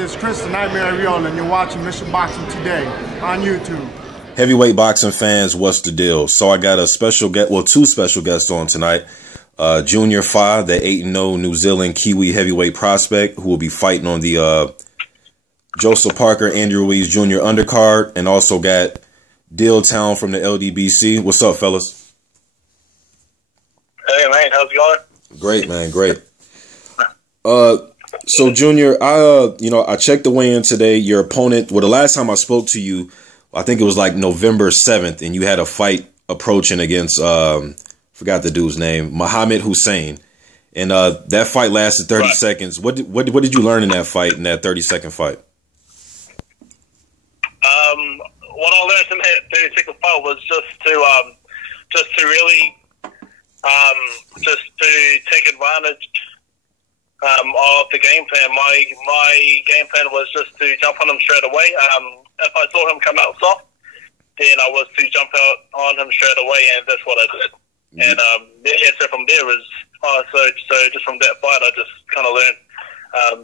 This is Chris the Nightmare Ariola, and you're watching Mission Boxing Today on YouTube. Heavyweight boxing fans, what's the deal? So I got a special guest, well, two special guests on tonight. Junior Fa, the 8-0 New Zealand KIWI heavyweight prospect, who will be fighting on the Joseph Parker, Andrew Ruiz Jr. undercard, and also got Deal Town from the LDBC. What's up, fellas? Hey, man, how's it going? Great, man, great. So Junior, I checked the weigh-in today. Your opponent, well, the last time I spoke to you, I think it was like November 7th, and you had a fight approaching against, forgot the dude's name, Muhammad Hussein. And that fight lasted 30 seconds. What did you learn in that fight, in that 30-second fight? What I learned in that 30-second fight was just to really just to take advantage of the game plan. My game plan was just to jump on him straight away. If I saw him come out soft, then I was to jump out on him straight away, and that's what I did. And so from there was so just from that fight, I just kind of learned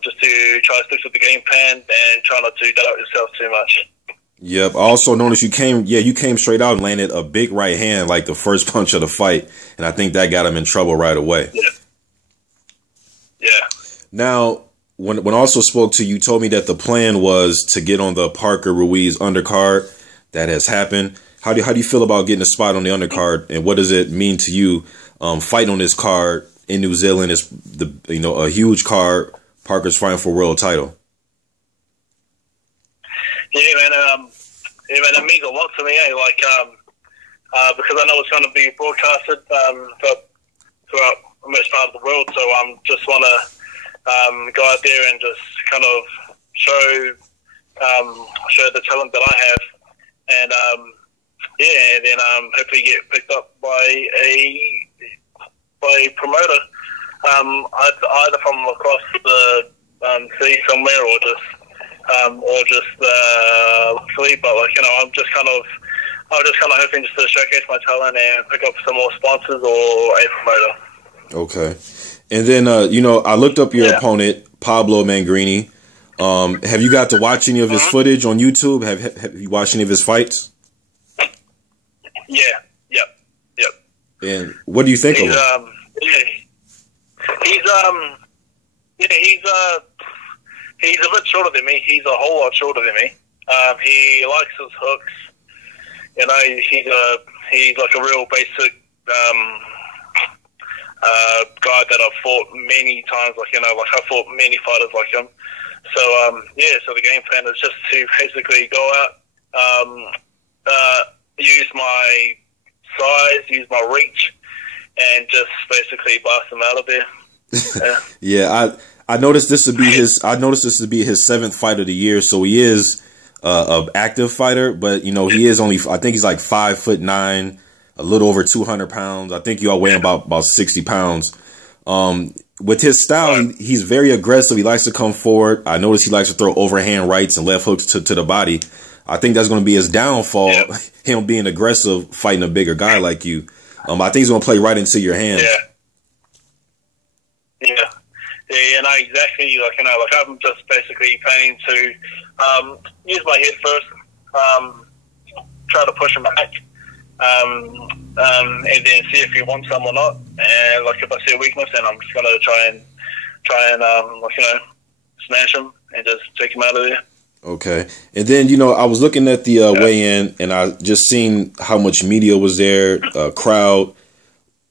just to try to stick with the game plan and try not to doubt yourself too much. Yep. I also noticed you came straight out and landed a big right hand like the first punch of the fight, and I think that got him in trouble right away. Yeah. Yeah. Now, when I also spoke to you, you told me that the plan was to get on the Parker Ruiz undercard. That has happened. How do you feel about getting a spot on the undercard, and what does it mean to you? Fighting on this card in New Zealand is a huge card. Parker's fighting for a world title. Yeah, man. It means a lot to me. Because I know it's going to be broadcasted throughout most part of the world. So I just want to go out there and just kind of show the talent that I have, and and then hopefully get picked up by a promoter, either from across the sea somewhere or just locally. But I'm just kind of hoping just to showcase my talent and pick up some more sponsors or a promoter. Okay. And then, I looked up your opponent, Pablo Magrini. Have you got to watch any of his footage on YouTube? Have you watched any of his fights? Yeah. Yep. And what do you think of him? He's a bit shorter than me. He's a whole lot shorter than me. He likes his hooks. He's like a real basic guy that I've fought many times. I've fought many fighters like him. So so the game plan is just to basically go out, use my size, use my reach, and just basically blast him out of there. Yeah, I noticed this would be his. I noticed this would be his 7th fight of the year. So he is an active fighter, but he is only. I think he's like 5'9", a little over 200 pounds. I think you all weigh about 60 pounds. With his style, he's very aggressive. He likes to come forward. I notice he likes to throw overhand rights and left hooks to the body. I think that's going to be his downfall. Yeah. Him being aggressive, fighting a bigger guy like you. I think he's going to play right into your hands. Yeah, no, exactly. I'm just basically planning to use my head first, try to push him back, and then see if he wants some or not. And if I see a weakness, then I'm just going to try and smash him and just take him out of there. Okay. And then, I was looking at the weigh-in, and I just seen how much media was there, crowd.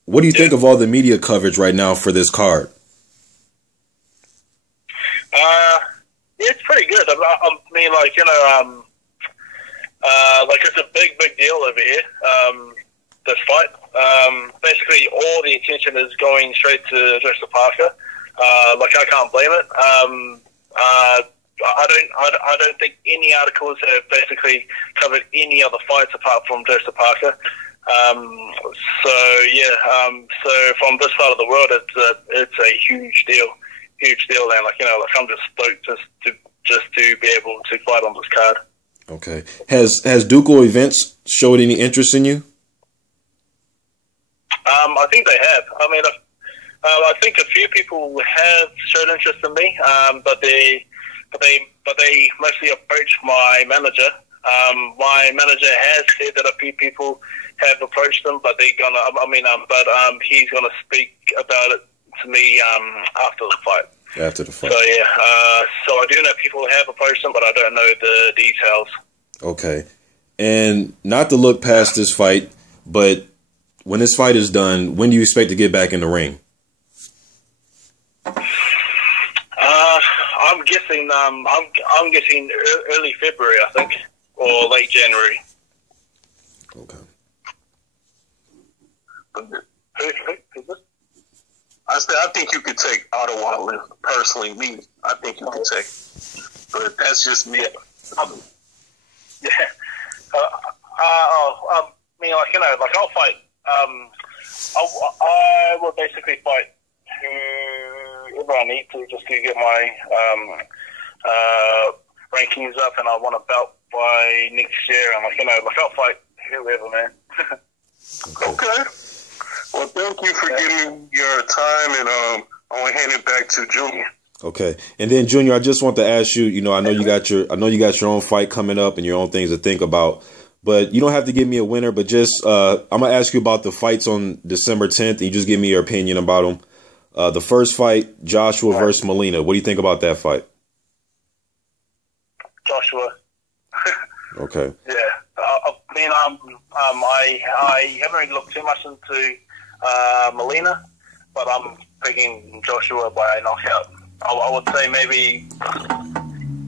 What do you think of all the media coverage right now for this card? It's pretty good. It's a big deal over here, this fight. Basically, all the attention is going straight to Joseph Parker. I can't blame it. I don't think any articles have basically covered any other fights apart from Joseph Parker. So from this part of the world, it's a huge deal, and I'm just stoked just to be able to fight on this card. Okay. Has Duco Events showed any interest in you? I think they have. I think a few people have showed interest in me, but they but they mostly approached my manager. My manager has said that a few people have approached them, but he's gonna speak about it to me after the fight. After the fight. So so I do know people have approached them, but I don't know the details. Okay, and not to look past this fight, but when this fight is done, when do you expect to get back in the ring? I'm guessing early February, I think, or late January. Okay. I think you could take Ottawa personally. Me, I think you could take, but that's just me. Yeah. I'll fight. I will basically fight whoever I need to just to get my rankings up, and I want a belt by next year. And I'll fight whoever, man. Okay. Well, thank you for giving your time, and I want to hand it back to Junior. Okay, and then Junior, I just want to ask you. I know you got your own fight coming up and your own things to think about. But you don't have to give me a winner. But just I'm gonna ask you about the fights on December 10th, and you just give me your opinion about them. The first fight, Joshua versus Molina. What do you think about that fight? Joshua. Okay. Yeah. I haven't really looked too much into Molina, but I'm picking Joshua by knockout. I would say maybe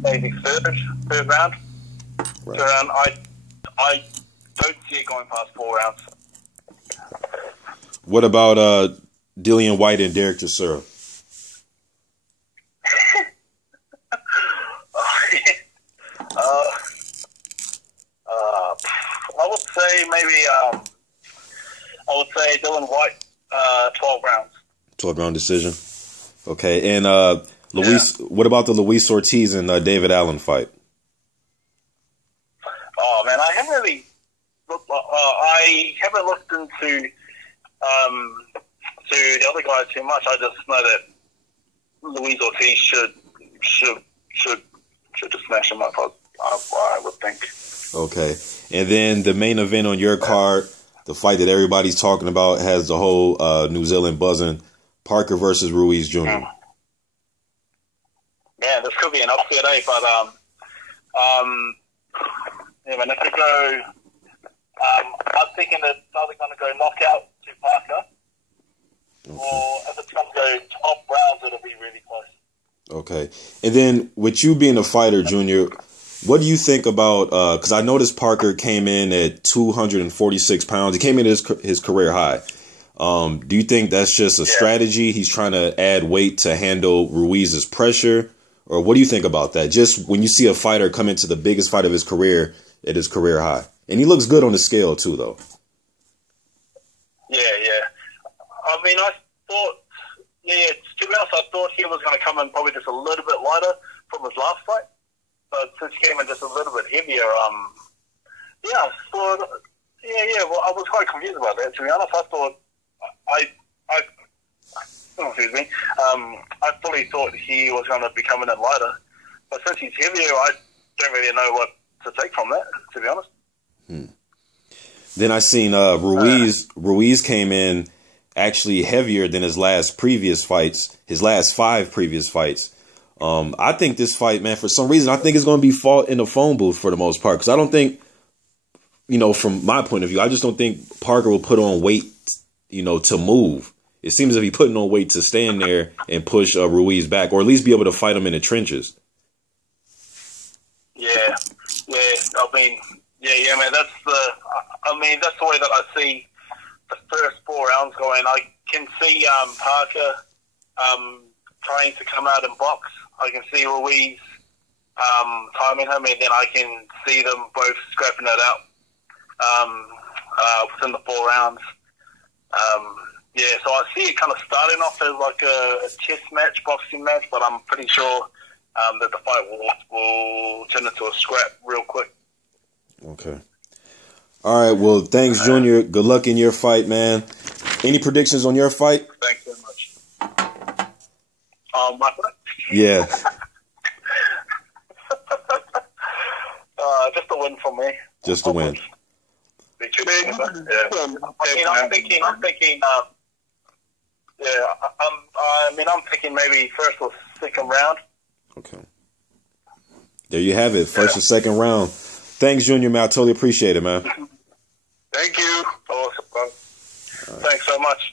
third round. Right. Third round. I don't see it going past 4 rounds. What about Dillian White and Derek Chisora? I would say maybe Dillian White, 12 rounds. 12-round decision. Okay, and Luis. Yeah. What about the Luis Ortiz and David Allen fight? Oh man, I haven't really looked. I haven't looked into to the other guy too much. I just know that Luis Ortiz should just smash him up. I would think. Okay, and then the main event on your card, the fight that everybody's talking about, has the whole New Zealand buzzing. Parker versus Ruiz Jr. Man, this could be an upset, but man, if we go, I'm thinking that it's either going to go knockout to Parker, or if it's going to go top rounds, it'll be really close. Okay, and then with you being a fighter, Junior, what do you think about? Because I noticed Parker came in at 246 pounds. He came in at his career high. Do you think that's just a strategy? He's trying to add weight to handle Ruiz's pressure? Or what do you think about that? Just when you see a fighter come into the biggest fight of his career at his career high. And he looks good on the scale too, though. Yeah. I mean, I thought, to be honest, I thought he was going to come in probably just a little bit lighter from his last fight. But since he came in just a little bit heavier, I thought, well, I was quite confused about that, to be honest. I thought, excuse me. I fully thought he was going to be coming in lighter, but since he's heavier, I don't really know what to take from that, to be honest. Then I seen Ruiz came in actually heavier than his last 5 previous fights. I think this fight, man, for some reason, I think it's going to be fought in the phone booth for the most part, because I don't think, from my point of view, I just don't think Parker will put on weight, to move. It seems as if he's putting on weight to stand there and push Ruiz back, or at least be able to fight him in the trenches. Yeah. Man. That's the way that I see the first 4 rounds going. I can see Parker trying to come out and box. I can see Ruiz timing him, and then I can see them both scrapping it out within the 4 rounds. So I see it kind of starting off as like a chess match, boxing match, but I'm pretty sure that the fight will turn into a scrap real quick. Okay. All right. Well, thanks, Junior. Good luck in your fight, man. Any predictions on your fight? Thanks very much. My fight? Yeah. win for me. Just to win. Be too big, but, yeah. I'm thinking. I'm thinking maybe first or second round. Okay. There you have it. First or second round. Thanks, Junior, man. I totally appreciate it, man. Thank you. Awesome, bro. Thanks so much.